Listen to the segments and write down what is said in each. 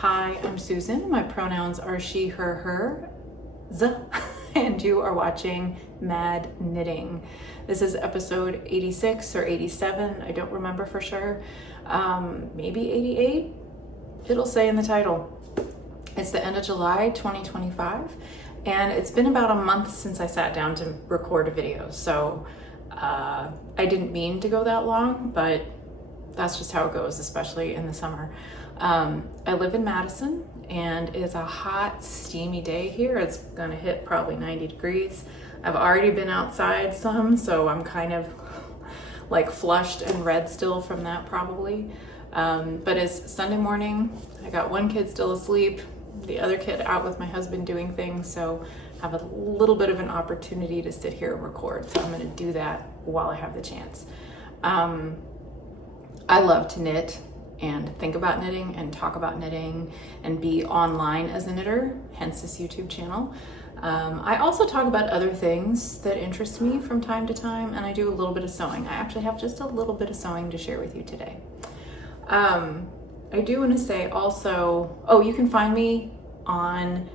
Hi, I'm Susan. My pronouns are she, her, hers, and you are watching Mad Knitting. This is episode 86 or 87. I don't remember for sure. Maybe 88. It'll say in the title. It's the end of July 2025, and it's been about a month since I sat down to record a video. So I didn't mean to go that long, but that's just how it goes, especially in the summer. I live in Madison, and it's a hot, steamy day here. It's gonna hit probably 90 degrees. I've already been outside some, so I'm kind of like flushed and red still from that probably. But it's Sunday morning. I got one kid still asleep, the other kid out with my husband doing things, so I have a little bit of an opportunity to sit here and record. So I'm gonna do that while I have the chance. I love to knit and think about knitting and talk about knitting and be online as a knitter, hence this YouTube channel. I also talk about other things that interest me from time to time, and I do a little bit of sewing. I actually have just a little bit of sewing to share with you today. I do want to say also, you can find me online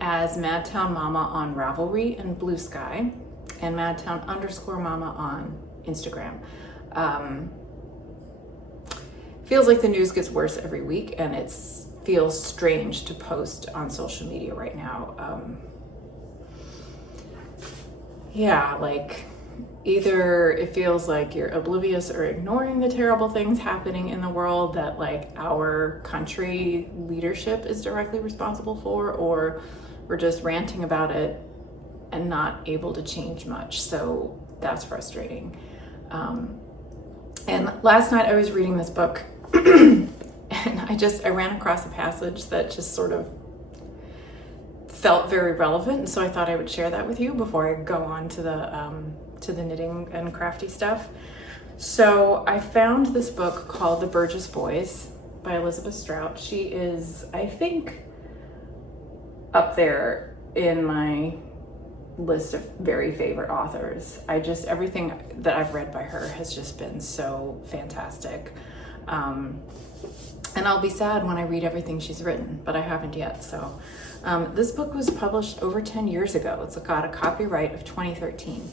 as madtownmama on Ravelry and Bluesky, and madtown_mama on Instagram. Feels like the news gets worse every week, and it feels strange to post on social media right now. Like either it feels like you're oblivious or ignoring the terrible things happening in the world that like our country leadership is directly responsible for, or we're just ranting about it and not able to change much. So that's frustrating. And last night I was reading this book and I ran across a passage that just sort of felt very relevant, and so I thought I would share that with you before I go on to the knitting and crafty stuff. So I found this book called The Burgess Boys by Elizabeth Strout. She is, I think, up there in my list of very favorite authors. Everything that I've read by her has just been so fantastic. And I'll be sad when I read everything she's written, but I haven't yet. So this book was published over 10 years ago. It's got a copyright of 2013.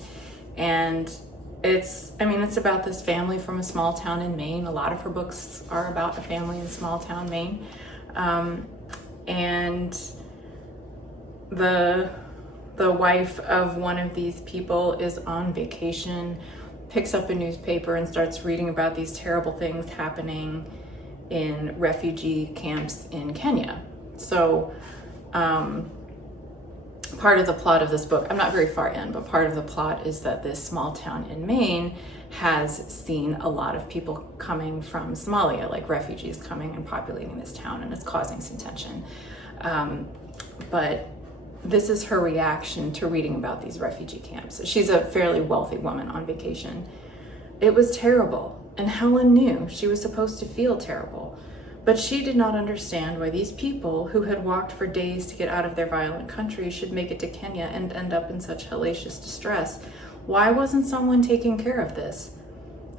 And it's about this family from a small town in Maine. A lot of her books are about a family in small town Maine. And the wife of one of these people is on vacation, picks up a newspaper and starts reading about these terrible things happening in refugee camps in Kenya. So part of the plot of this book, I'm not very far in, but part of the plot is that this small town in Maine has seen a lot of people coming from Somalia, like refugees coming and populating this town, and it's causing some tension. But this is her reaction to reading about these refugee camps. She's a fairly wealthy woman on vacation. It was terrible, and Helen knew she was supposed to feel terrible, but she did not understand why these people who had walked for days to get out of their violent country should make it to Kenya and end up in such hellacious distress. Why wasn't someone taking care of this?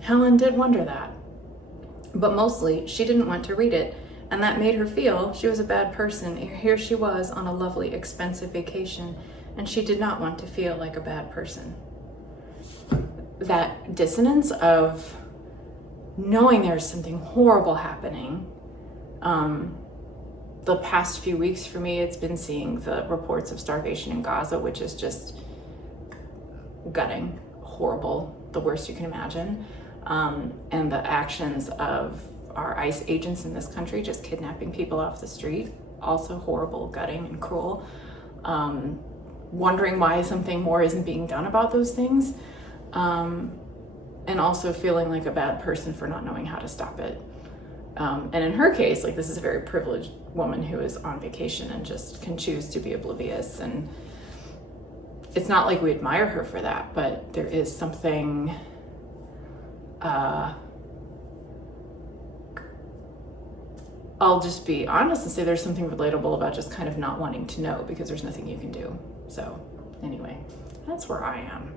Helen did wonder that, but mostly she didn't want to read it, and that made her feel she was a bad person. Here she was on a lovely, expensive vacation, and she did not want to feel like a bad person. That dissonance of knowing there's something horrible happening. The past few weeks for me, it's been seeing the reports of starvation in Gaza, which is just gutting, horrible, the worst you can imagine. And the actions of our ICE agents in this country just kidnapping people off the street, also horrible, gutting, and cruel. Wondering why something more isn't being done about those things. And also feeling like a bad person for not knowing how to stop it. And in her case, like, this is a very privileged woman who is on vacation and just can choose to be oblivious. And it's not like we admire her for that, but there is something, I'll just be honest and say there's something relatable about just kind of not wanting to know because there's nothing you can do. So anyway, that's where I am.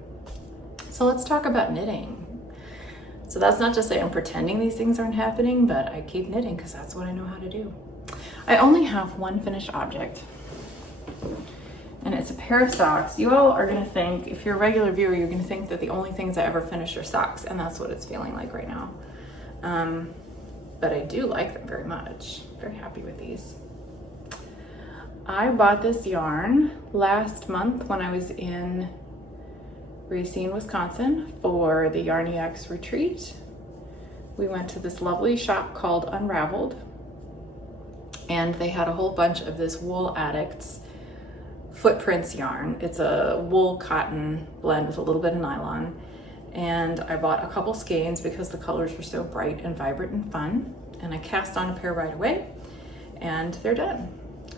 So let's talk about knitting. So that's not to say I'm pretending these things aren't happening, but I keep knitting because that's what I know how to do. I only have one finished object, and it's a pair of socks. You all are gonna think, if you're a regular viewer, you're gonna think that the only things I ever finish are socks, and that's what it's feeling like right now. But I do like them very much. Very happy with these. I bought this yarn last month when I was in Racine, Wisconsin for the Yarny X retreat. We went to this lovely shop called Unraveled, and they had a whole bunch of this Wool Addicts footprints yarn. It's a wool cotton blend with a little bit of nylon. And I bought a couple skeins because the colors were so bright and vibrant and fun. And I cast on a pair right away, and they're done.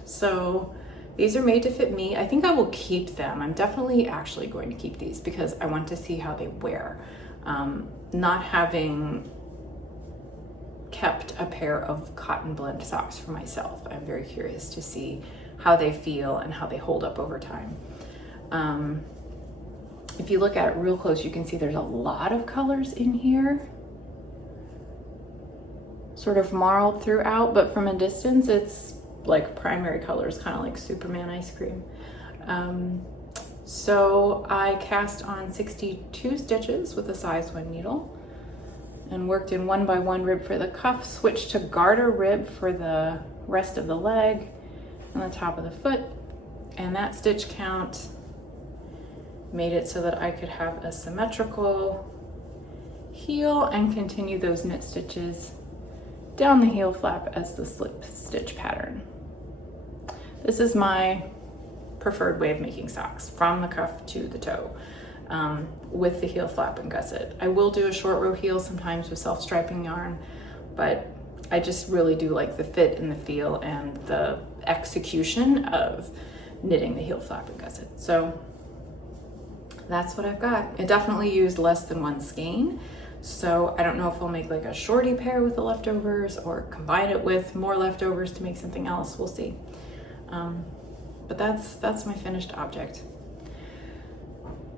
So these are made to fit me. I think I will keep them. I'm definitely actually going to keep these because I want to see how they wear. Not having kept a pair of cotton blend socks for myself, I'm very curious to see how they feel and how they hold up over time. If you look at it real close, you can see there's a lot of colors in here, sort of marled throughout, but from a distance, it's like primary colors, kind of like Superman ice cream. So I cast on 62 stitches with a size 1 needle and worked in 1x1 rib for the cuff, switched to garter rib for the rest of the leg and the top of the foot. And that stitch count made it so that I could have a symmetrical heel and continue those knit stitches down the heel flap as the slip stitch pattern. This is my preferred way of making socks, from the cuff to the toe, with the heel flap and gusset. I will do a short row heel sometimes with self-striping yarn, but I just really do like the fit and the feel and the execution of knitting the heel flap and gusset. So that's what I've got. I definitely used less than 1 skein, so I don't know if I'll make like a shorty pair with the leftovers or combine it with more leftovers to make something else. We'll see. But that's my finished object.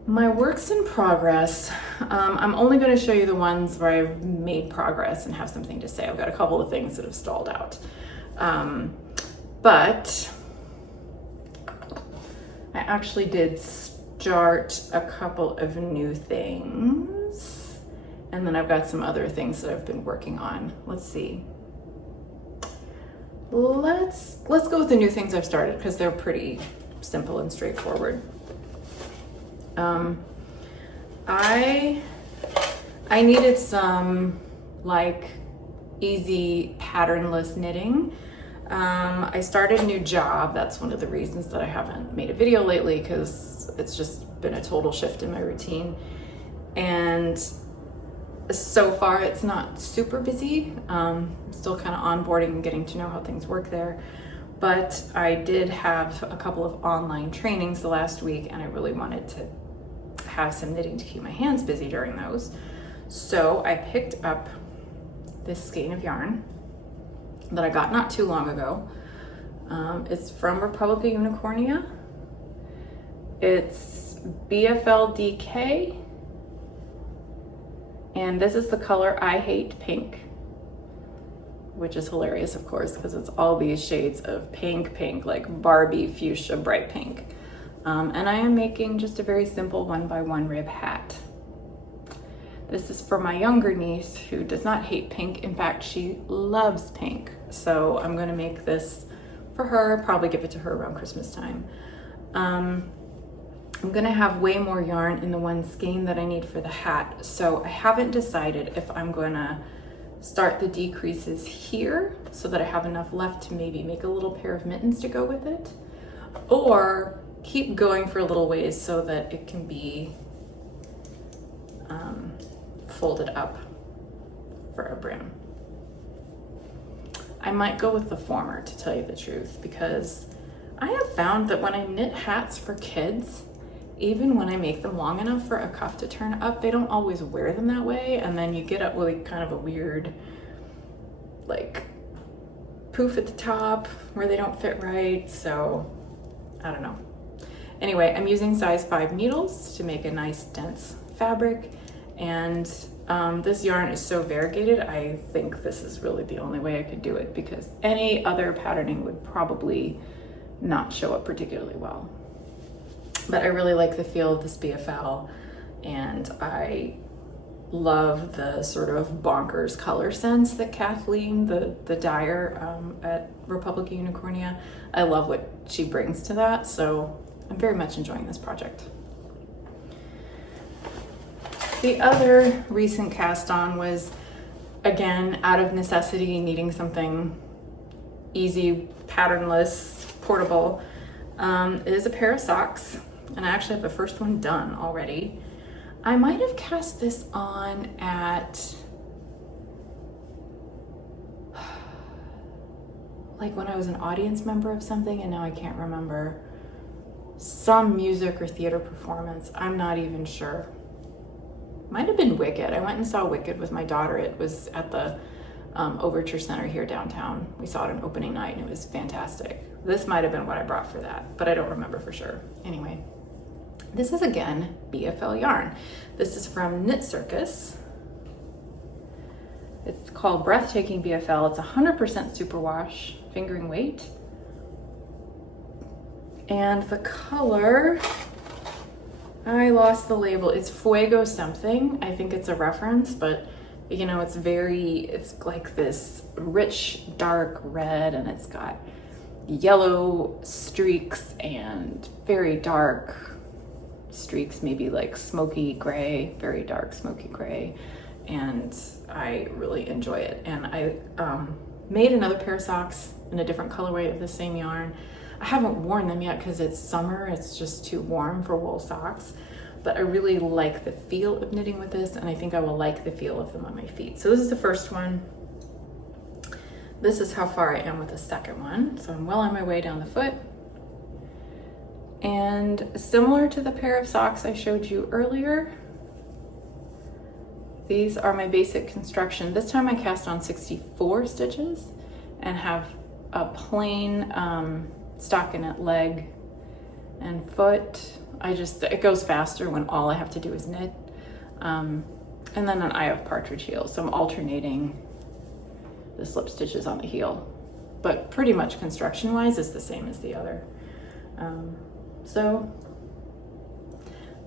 My works in progress, I'm only going to show you the ones where I've made progress and have something to say. I've got a couple of things that have stalled out. But I actually did start a couple of new things, and then I've got some other things that I've been working on. Let's see. Let's go with the new things I've started because they're pretty simple and straightforward. I needed some like easy patternless knitting. I started a new job. That's one of the reasons that I haven't made a video lately, because it's just been a total shift in my routine. And so far it's not super busy. I'm still kind of onboarding and getting to know how things work there. But I did have a couple of online trainings the last week, and I really wanted to have some knitting to keep my hands busy during those. So I picked up this skein of yarn that I got not too long ago. It's from Republica Unicornia. It's BFL DK, and this is the color I Hate Pink, which is hilarious, of course, because it's all these shades of pink, like Barbie fuchsia bright pink. And I am making just a very simple 1x1 rib hat. This is for my younger niece who does not hate pink. In fact, she loves pink. So I'm gonna make this for her, probably give it to her around Christmas time. I'm gonna have way more yarn in the one skein that I need for the hat. So I haven't decided if I'm gonna start the decreases here so that I have enough left to maybe make a little pair of mittens to go with it, or keep going for a little ways so that it can be folded up for a brim. I might go with the former, to tell you the truth, because I have found that when I knit hats for kids, even when I make them long enough for a cuff to turn up, they don't always wear them that way, and then you get up with like kind of a weird like poof at the top where they don't fit right. So I don't know. Anyway, I'm using size 5 needles to make a nice dense fabric, and This yarn is so variegated, I think this is really the only way I could do it, because any other patterning would probably not show up particularly well. But I really like the feel of this BFL, and I love the sort of bonkers color sense that Kathleen, the dyer at Republica Unicornia, I love what she brings to that, so I'm very much enjoying this project. The other recent cast on was, again, out of necessity, needing something easy, patternless, portable. It is a pair of socks, and I actually have the first one done already. I might have cast this on at, like when I was an audience member of something, and now I can't remember. Some music or theater performance, I'm not even sure. Might have been Wicked. I went and saw Wicked with my daughter. It was at the Overture Center here downtown. We saw it on opening night and it was fantastic. This might have been what I brought for that, but I don't remember for sure. Anyway, this is again BFL yarn. This is from Knitcircus. It's called Breathtaking BFL. It's 100% superwash, fingering weight. And the color, I lost the label. It's Fuego something. I think it's a reference, but you know, it's like this rich, dark red, and it's got yellow streaks and very dark streaks, maybe like smoky gray, very dark smoky gray. And I really enjoy it. And I made another pair of socks in a different colorway of the same yarn. I haven't worn them yet because it's summer. It's just too warm for wool socks. But I really like the feel of knitting with this, and I think I will like the feel of them on my feet. So this is the first one. This is how far I am with the second one. So I'm well on my way down the foot. And similar to the pair of socks I showed you earlier, these are my basic construction. This time I cast on 64 stitches and have a plain stockinette leg and foot. It goes faster when all I have to do is knit. And then an eye of partridge heel. So I'm alternating the slip stitches on the heel, but pretty much construction wise is the same as the other. So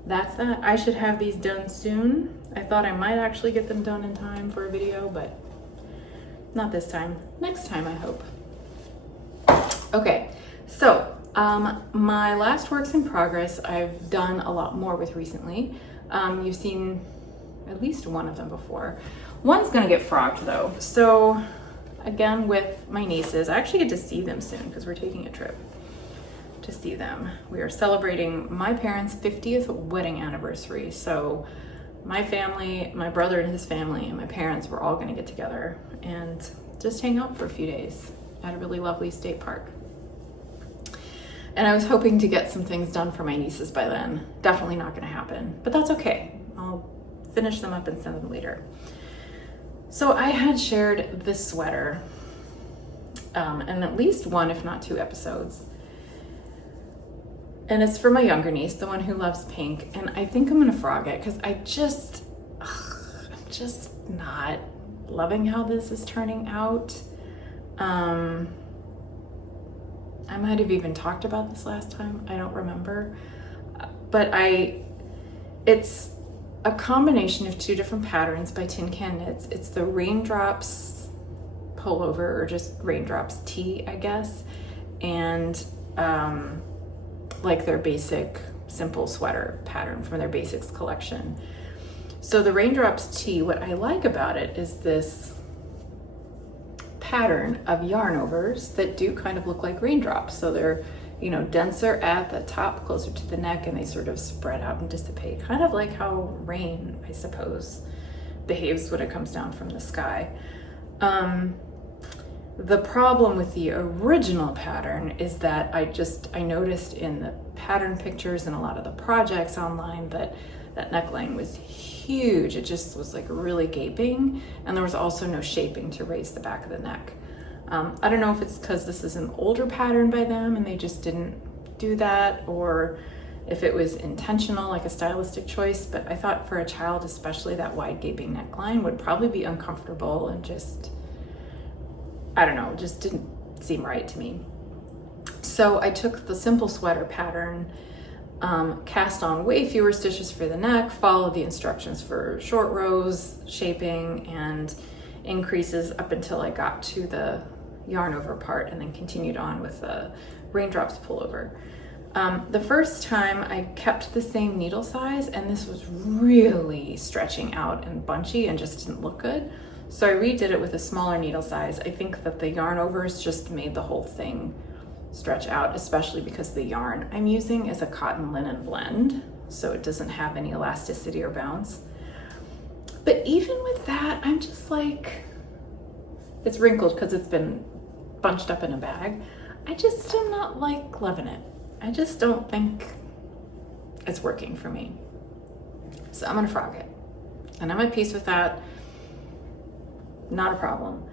that's that. I should have these done soon. I thought I might actually get them done in time for a video, but not this time. Next time, I hope. Okay, so my last works in progress, I've done a lot more with recently. You've seen at least one of them before. One's gonna get frogged though. So again, with my nieces, I actually get to see them soon because we're taking a trip to see them. We are celebrating my parents' 50th wedding anniversary. So my family, my brother and his family, and my parents were all gonna get together and just hang out for a few days at a really lovely state park. And I was hoping to get some things done for my nieces by then. Definitely not gonna happen, but that's okay. I'll finish them up and send them later. So I had shared this sweater in at least one, if not two episodes. And it's for my younger niece, the one who loves pink. And I think I'm gonna frog it because I'm just not loving how this is turning out. I might have even talked about this last time, I don't remember. But it's a combination of two different patterns by Tin Can Knits. It's the Raindrops pullover, or just Raindrops tee, I guess. And like their basic simple sweater pattern from their basics collection. So the Raindrops tee, what I like about it is this pattern of yarn overs that do kind of look like raindrops. So they're, you know, denser at the top, closer to the neck, and they sort of spread out and dissipate, kind of like how rain, I suppose, behaves when it comes down from the sky. The problem with the original pattern is that I noticed in the pattern pictures and a lot of the projects online that that neckline was huge. It just was like really gaping, and there was also no shaping to raise the back of the neck. I don't know if it's because this is an older pattern by them and they just didn't do that, or if it was intentional, like a stylistic choice, but I thought for a child, especially, that wide gaping neckline would probably be uncomfortable and just, I don't know, just didn't seem right to me. So I took the simple sweater pattern, cast on way fewer stitches for the neck, followed the instructions for short rows, shaping, and increases up until I got to the yarn over part, and then continued on with the raindrops pullover. The first time I kept the same needle size, and this was really stretching out and bunchy and just didn't look good. So I redid it with a smaller needle size. I think that the yarn overs just made the whole thing stretch out, especially because the yarn I'm using is a cotton linen blend, so it doesn't have any elasticity or bounce. But even with that, I'm just like, it's wrinkled because it's been bunched up in a bag. I just am not like loving it. I just don't think it's working for me. So I'm gonna frog it. And I'm at peace with that. Not a problem.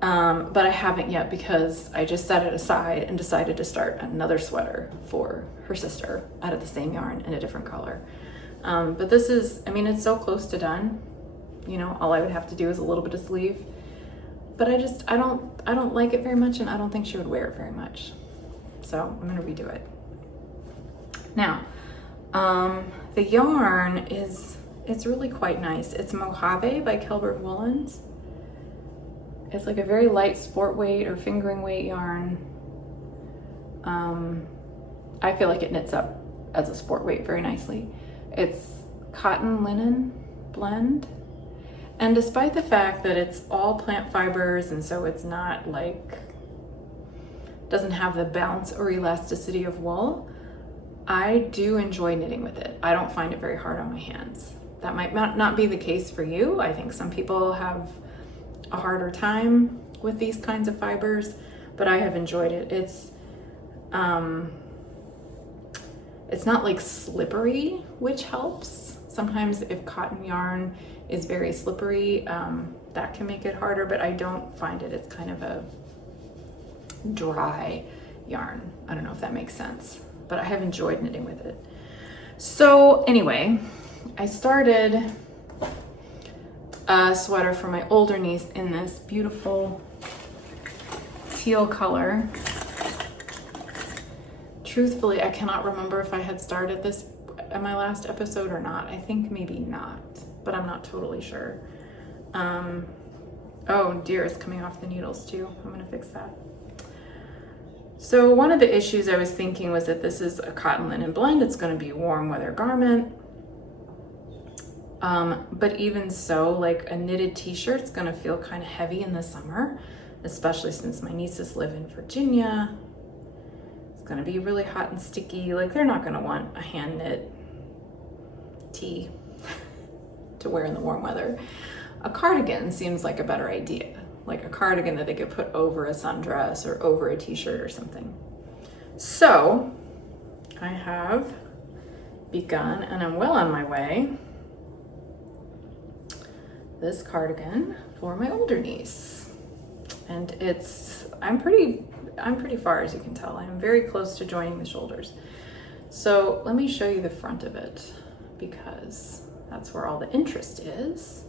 But I haven't yet because I just set it aside and decided to start another sweater for her sister out of the same yarn in a different color. But this is, I mean, it's so close to done. You know, all I would have to do is a little bit of sleeve. But I don't like it very much, and I don't think she would wear it very much. So I'm gonna redo it. Now, the yarn it's really quite nice. It's Mojave by Kelbourne Woolens. It's like a very light sport weight or fingering weight yarn. I feel like it knits up as a sport weight very nicely. It's cotton linen blend. And despite the fact that it's all plant fibers, and so it's not like, doesn't have the bounce or elasticity of wool, I do enjoy knitting with it. I don't find it very hard on my hands. That might not be the case for you. I think some people have a harder time with these kinds of fibers, but I have enjoyed it. It's not like slippery, which helps. Sometimes if cotton yarn is very slippery, that can make it harder, but I don't find it. It's kind of a dry yarn. I don't know if that makes sense, but I have enjoyed knitting with it. So anyway, I started a sweater for my older niece in this beautiful teal color. Truthfully, I cannot remember if I had started this in my last episode or not. I think maybe not, but I'm not totally sure. Oh dear, it's coming off the needles too. I'm gonna fix that. So one of the issues I was thinking was that this is a cotton linen blend. It's gonna be a warm weather garment. But even so, like a knitted t-shirt's gonna feel kind of heavy in the summer, especially since my nieces live in Virginia. It's gonna be really hot and sticky. Like they're not gonna want a hand knit tee to wear in the warm weather. A cardigan seems like a better idea, like a cardigan that they could put over a sundress or over a t-shirt or something. So I have begun, and I'm well on my way, this cardigan for my older niece. And I'm pretty far, as you can tell. I'm very close to joining the shoulders. So let me show you the front of it, because that's where all the interest is.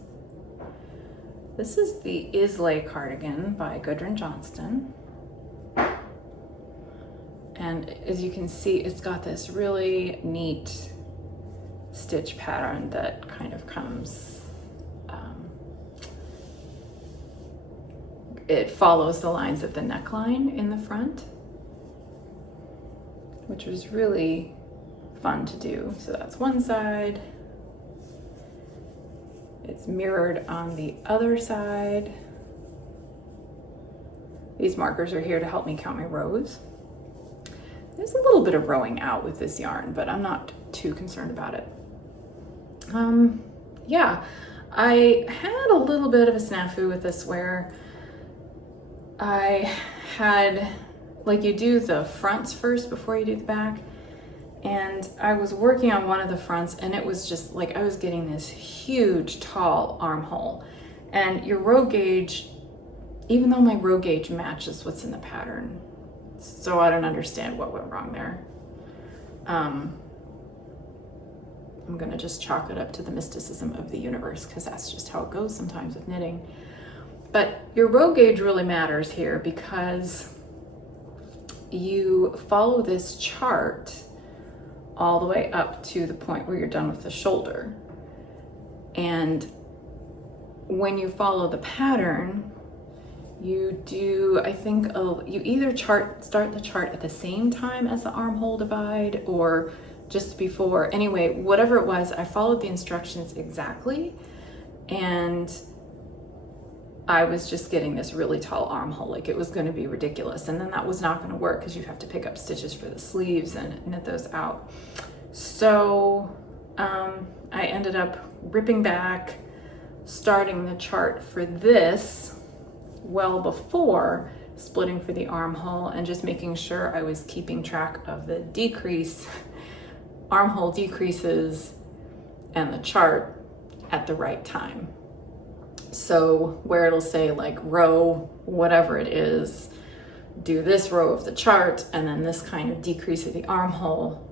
This is the Islay cardigan by Gudrun Johnston. And as you can see, it's got this really neat stitch pattern that kind of comes, it follows the lines of the neckline in the front, which was really fun to do. So that's one side. It's mirrored on the other side. These markers are here to help me count my rows. There's a little bit of rowing out with this yarn, but I'm not too concerned about it. Yeah, I had a little bit of a snafu with this where I had, like, you do the fronts first before you do the back. And I was working on one of the fronts, and it was just like I was getting this huge, tall armhole. And your row gauge, even though my row gauge matches what's in the pattern, so I don't understand what went wrong there. I'm gonna just chalk it up to the mysticism of the universe, because that's just how it goes sometimes with knitting. But your row gauge really matters here, because you follow this chart all the way up to the point where you're done with the shoulder. And when you follow the pattern, you do, I think, you either start the chart at the same time as the armhole divide or just before. Anyway, whatever it was, I followed the instructions exactly, and I was just getting this really tall armhole, like it was going to be ridiculous. And then that was not going to work, because you have to pick up stitches for the sleeves and knit those out. So I ended up ripping back, starting the chart for this well before splitting for the armhole, and just making sure I was keeping track of the decrease, armhole decreases, and the chart at the right time. So where it'll say like row, whatever it is, do this row of the chart, and then this kind of decrease of the armhole,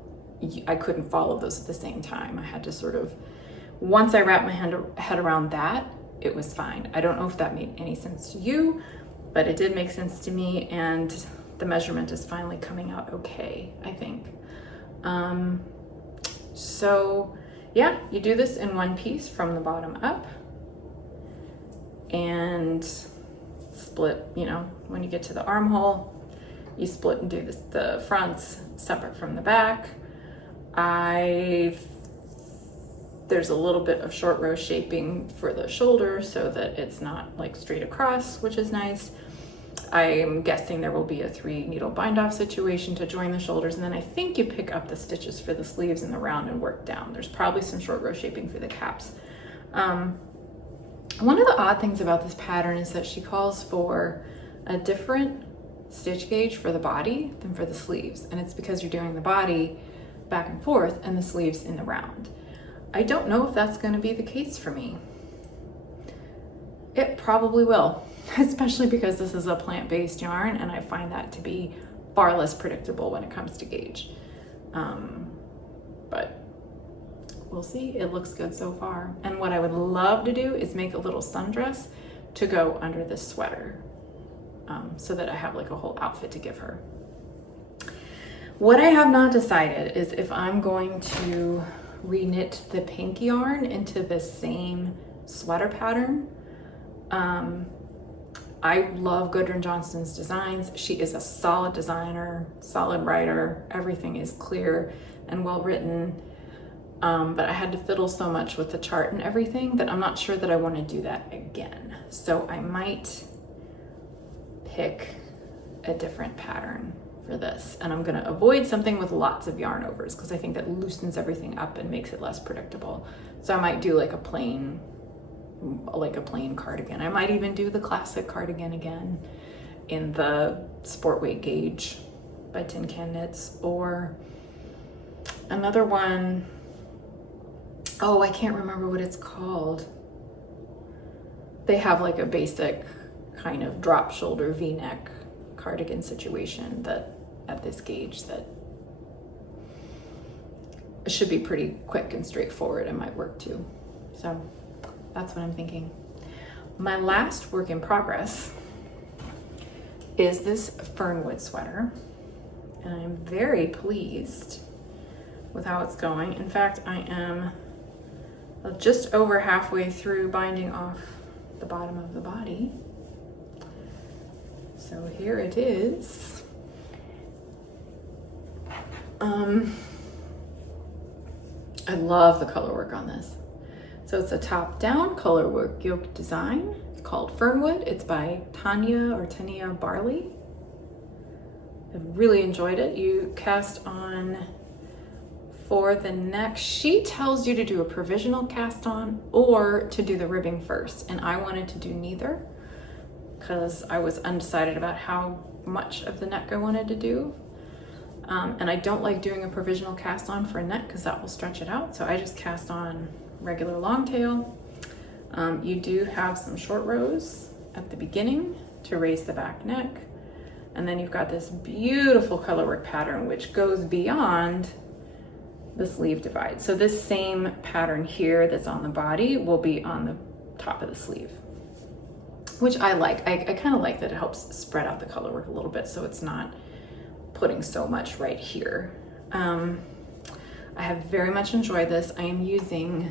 I couldn't follow those at the same time. I had to sort of, once I wrapped my head around that, it was fine. I don't know if that made any sense to you, but it did make sense to me, and the measurement is finally coming out okay, I think. So yeah, you do this in one piece from the bottom up, and split, you know, when you get to the armhole, you split and do this, the fronts separate from the back. There's a little bit of short row shaping for the shoulder so that it's not like straight across, which is nice. I'm guessing there will be a 3 needle bind off situation to join the shoulders, and then I think you pick up the stitches for the sleeves in the round and work down. There's probably some short row shaping for the caps. One of the odd things about this pattern is that she calls for a different stitch gauge for the body than for the sleeves, and it's because you're doing the body back and forth and the sleeves in the round. I don't know if that's going to be the case for me. It probably will, especially because this is a plant-based yarn, and I find that to be far less predictable when it comes to gauge. But we'll see. It looks good so far. And what I would love to do is make a little sundress to go under this sweater, so that I have like a whole outfit to give her. What I have not decided is if I'm going to reknit the pink yarn into the same sweater pattern. I love Gudrun Johnston's designs. She is a solid designer, solid writer. Everything is clear and well written. But I had to fiddle so much with the chart and everything that I'm not sure that I want to do that again. So I might pick a different pattern for this, and I'm going to avoid something with lots of yarn overs, because I think that loosens everything up and makes it less predictable. So I might do like a plain cardigan. I might even do the classic cardigan again in the sport weight gauge by Tin Can Knits, or another one. Oh, I can't remember what it's called. They have like a basic kind of drop shoulder V-neck cardigan situation that at this gauge that should be pretty quick and straightforward and might work too. So that's what I'm thinking. My last work in progress is this Fernwood sweater, and I'm very pleased with how it's going. In fact, I am just over halfway through binding off the bottom of the body. So here it is. I love the color work on this. So it's a top-down color work yoke design. It's called Fernwood. It's by Tania Barley. I really enjoyed it. You cast on for the neck. She tells you to do a provisional cast on or to do the ribbing first, and I wanted to do neither because I was undecided about how much of the neck I wanted to do. And I don't like doing a provisional cast on for a neck because that will stretch it out. So I just cast on regular long tail. You do have some short rows at the beginning to raise the back neck. And then you've got this beautiful colorwork pattern which goes beyond the sleeve divide. So this same pattern here that's on the body will be on the top of the sleeve, which I like. I kind of like that it helps spread out the color work a little bit so it's not putting so much right here. I have very much enjoyed this. I am using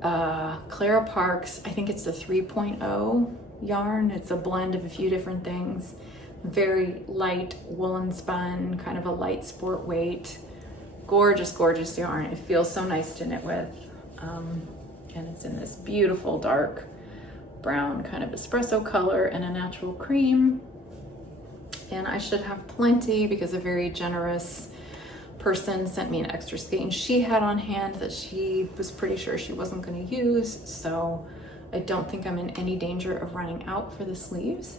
Clara Parkes, I think it's the 3.0 yarn. It's a blend of a few different things. Very light woolen spun, kind of a light sport weight. Gorgeous, gorgeous yarn. It feels so nice to knit with. And it's in this beautiful dark brown kind of espresso color and a natural cream. And I should have plenty because a very generous person sent me an extra skein she had on hand that she was pretty sure she wasn't going to use. So I don't think I'm in any danger of running out for the sleeves.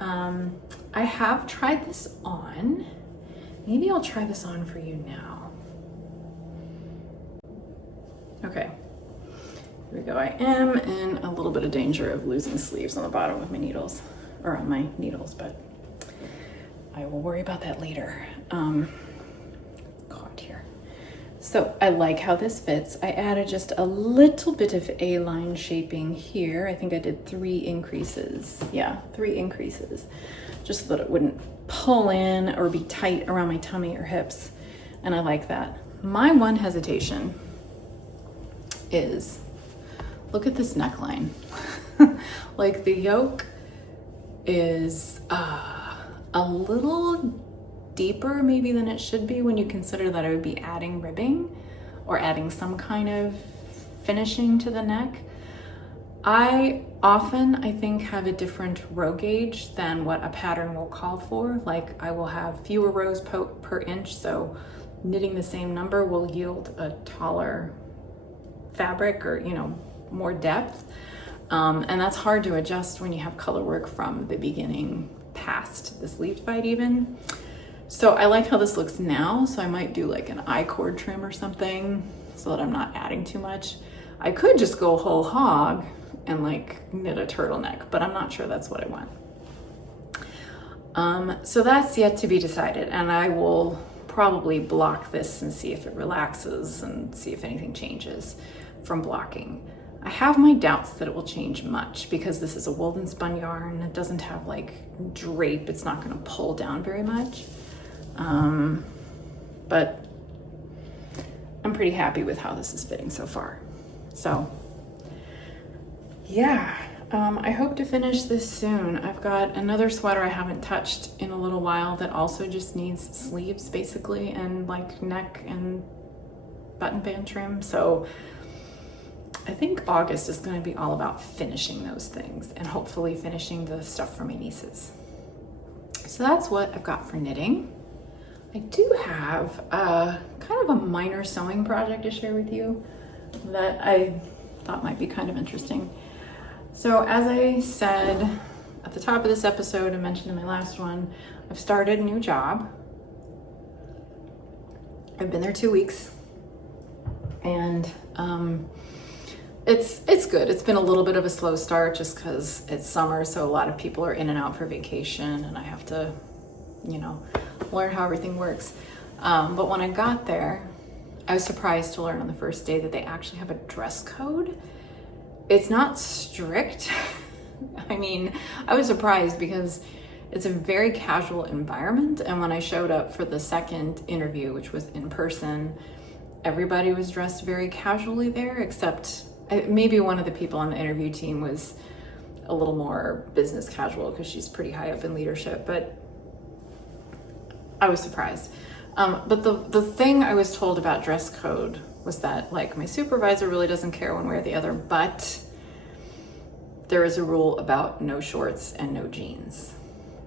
I have tried this on. Maybe I'll try this on for you now. Okay, here we go. I am in a little bit of danger of losing sleeves on the bottom of my needles, or on my needles, but I will worry about that later. Caught here. So I like how this fits. I added just a little bit of A-line shaping here. I think I did 3 increases. Yeah, 3 increases, just so that it wouldn't pull in or be tight around my tummy or hips. And I like that. My one hesitation is, look at this neckline. Like the yoke is a little deeper maybe than it should be when you consider that I would be adding ribbing or adding some kind of finishing to the neck. I often, I think, have a different row gauge than what a pattern will call for. Like I will have fewer rows per inch, so knitting the same number will yield a taller fabric or, you know, more depth. And that's hard to adjust when you have color work from the beginning past the sleeve divide even. So I like how this looks now, so I might do like an I-cord trim or something so that I'm not adding too much. I could just go whole hog and like knit a turtleneck, but I'm not sure that's what I want. So that's yet to be decided, and I will probably block this and see if it relaxes and see if anything changes from blocking. I have my doubts that it will change much because this is a woven spun yarn. It doesn't have like drape. It's not going to pull down very much. But I'm pretty happy with how this is fitting so far. So yeah, I hope to finish this soon. I've got another sweater I haven't touched in a little while that also just needs sleeves basically and like neck and button band trim. So I think August is going to be all about finishing those things and hopefully finishing the stuff for my nieces. So that's what I've got for knitting. I do have kind of a minor sewing project to share with you that I thought might be kind of interesting. So as I said at the top of this episode and mentioned in my last one, I've started a new job. I've been there 2 weeks and it's good. It's been a little bit of a slow start just because it's summer, so a lot of people are in and out for vacation and I have to, you know, learn how everything works. But when I got there, I was surprised to learn on the first day that they actually have a dress code. It's not strict. I mean, I was surprised because it's a very casual environment, and when I showed up for the second interview, which was in person, everybody was dressed very casually there, except maybe one of the people on the interview team was a little more business casual because she's pretty high up in leadership, but I was surprised. But the thing I was told about dress code was that like my supervisor really doesn't care one way or the other, but there is a rule about no shorts and no jeans.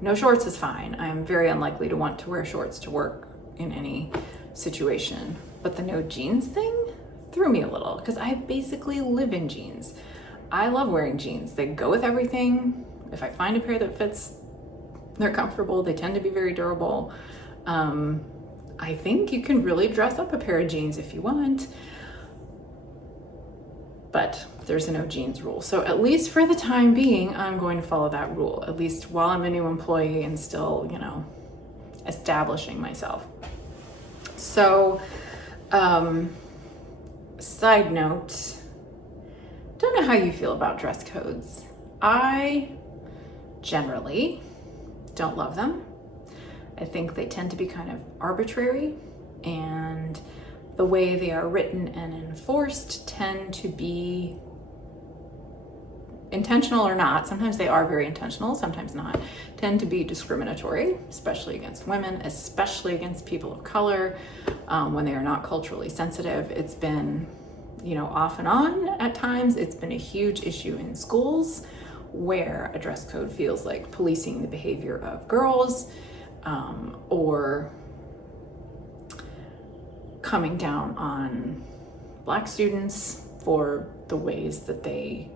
No shorts is fine. I am very unlikely to want to wear shorts to work in any situation, but the no jeans thing threw me a little because I basically live in jeans. I love wearing jeans. They go with everything. If I find a pair that fits, they're comfortable. They tend to be very durable. I think you can really dress up a pair of jeans if you want, but there's a no jeans rule. So at least for the time being, I'm going to follow that rule, at least while I'm a new employee and still, you know, establishing myself. So Side note, don't know how you feel about dress codes. I generally don't love them. I think they tend to be kind of arbitrary, and the way they are written and enforced tend to be intentional or not. Sometimes they are very intentional, sometimes not. Tend to be discriminatory, especially against women, especially against people of color, when they are not culturally sensitive. It's been, off and on at times. It's been a huge issue in schools where a dress code feels like policing the behavior of girls, or coming down on Black students for the ways that they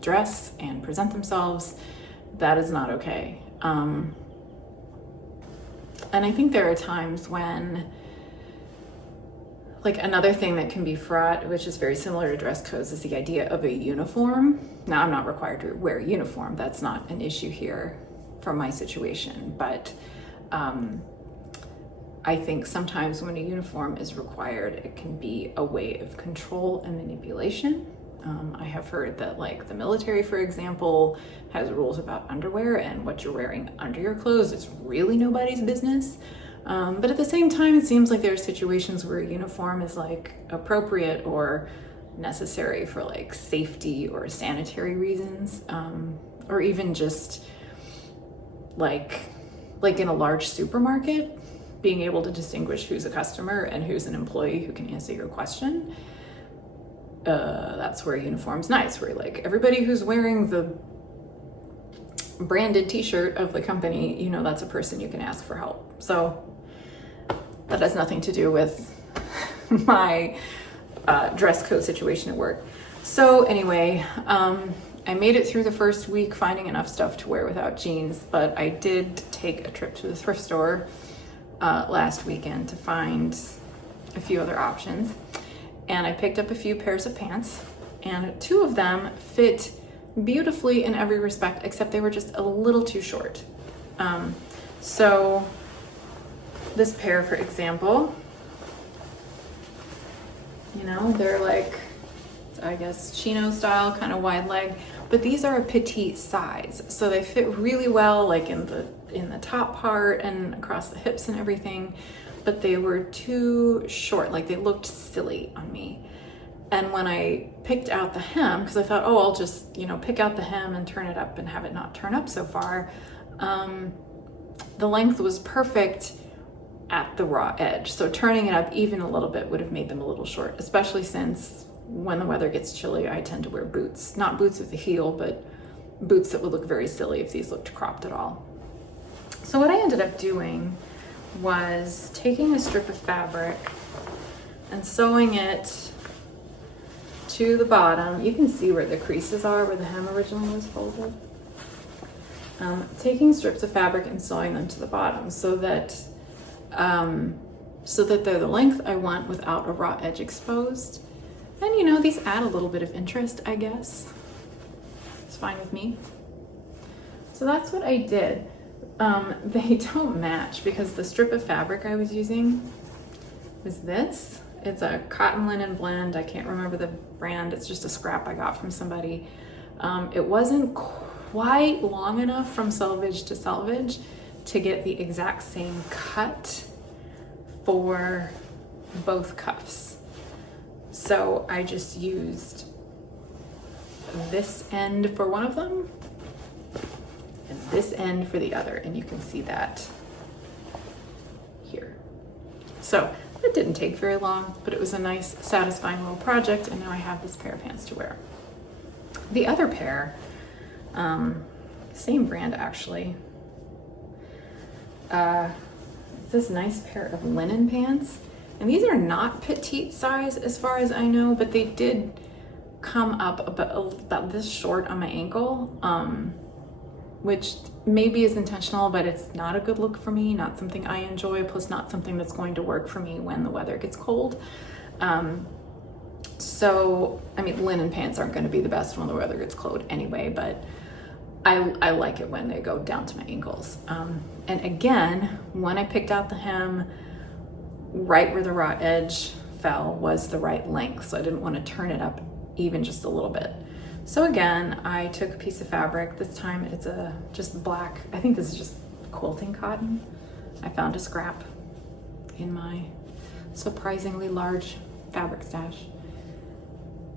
dress and present themselves. That is not okay. And I think there are times when, like, another thing that can be fraught, which is very similar to dress codes, is the idea of a uniform. Now, I'm not required to wear a uniform. That's not an issue here for my situation. But I think sometimes when a uniform is required, it can be a way of control and manipulation. I have heard that, like, the military, for example, has rules about underwear, and what you're wearing under your clothes is really nobody's business. But at the same time, it seems like there are situations where a uniform is, like, appropriate or necessary for, like, safety or sanitary reasons, or even just like in a large supermarket, being able to distinguish who's a customer and who's an employee who can answer your question. That's where a uniform's nice, where, like, everybody who's wearing the branded t-shirt of the company, that's a person you can ask for help. So that has nothing to do with my dress code situation at work. So anyway, I made it through the first week finding enough stuff to wear without jeans, but I did take a trip to the thrift store last weekend to find a few other options. And I picked up a few pairs of pants, and 2 of them fit beautifully in every respect, except they were just a little too short. So this pair, for example, they're like, I guess, chino style, kind of wide leg, but these are a petite size. So they fit really well, like in the top part and across the hips and everything, but they were too short. Like, they looked silly on me. And when I picked out the hem, because I thought, I'll just, pick out the hem and turn it up and have it not turn up so far, the length was perfect at the raw edge. So turning it up even a little bit would have made them a little short, especially since when the weather gets chilly, I tend to wear boots. Not boots with a heel, but boots that would look very silly if these looked cropped at all. So what I ended up doing was taking a strip of fabric and sewing it to the bottom. You can see where the creases are, where the hem originally was folded. Taking strips of fabric and sewing them to the bottom so that they're the length I want without a raw edge exposed. And these add a little bit of interest, I guess. It's fine with me. So that's what I did. They don't match because the strip of fabric I was using is this. It's a cotton linen blend. I can't remember the brand. It's just a scrap I got from somebody. It wasn't quite long enough from selvage to selvage to get the exact same cut for both cuffs. So I just used this end for one of them and this end for the other, and you can see that here. So it didn't take very long, but it was a nice, satisfying little project, and now I have this pair of pants to wear. The other pair, same brand actually, this nice pair of linen pants, and these are not petite size as far as I know, but they did come up about this short on my ankle, which maybe is intentional, but it's not a good look for me, not something I enjoy, plus not something that's going to work for me when the weather gets cold. So, I mean, linen pants aren't going to be the best when the weather gets cold anyway, but I like it when they go down to my ankles. And again, when I picked out the hem, right where the raw edge fell was the right length, so I didn't want to turn it up even just a little bit. So again, I took a piece of fabric. This time it's just black. I think this is just quilting cotton. I found a scrap in my surprisingly large fabric stash.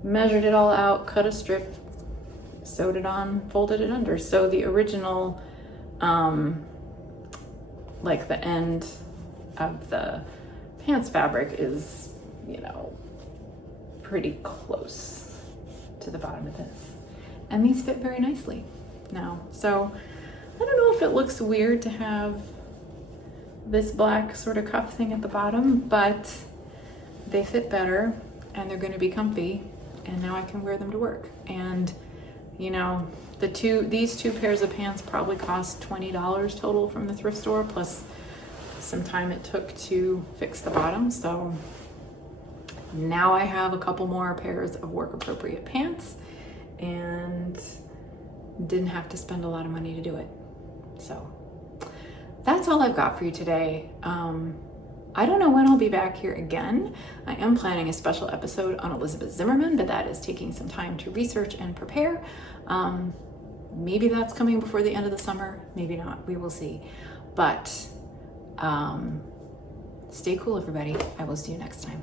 Measured it all out, cut a strip, sewed it on, folded it under. So the original, like the end of the pants fabric is, you know, pretty close to the bottom of this. And these fit very nicely now. So I don't know if it looks weird to have this black sort of cuff thing at the bottom, but they fit better and they're gonna be comfy, and now I can wear them to work. And you know, these two pairs of pants probably cost $20 total from the thrift store, plus some time it took to fix the bottom. So now I have a couple more pairs of work appropriate pants and didn't have to spend a lot of money to do it. So that's all I've got for you today. I don't know when I'll be back here again. I am planning a special episode on Elizabeth Zimmerman, but that is taking some time to research and prepare. Maybe that's coming before the end of the summer, maybe not, we will see. But stay cool, everybody. I will see you next time.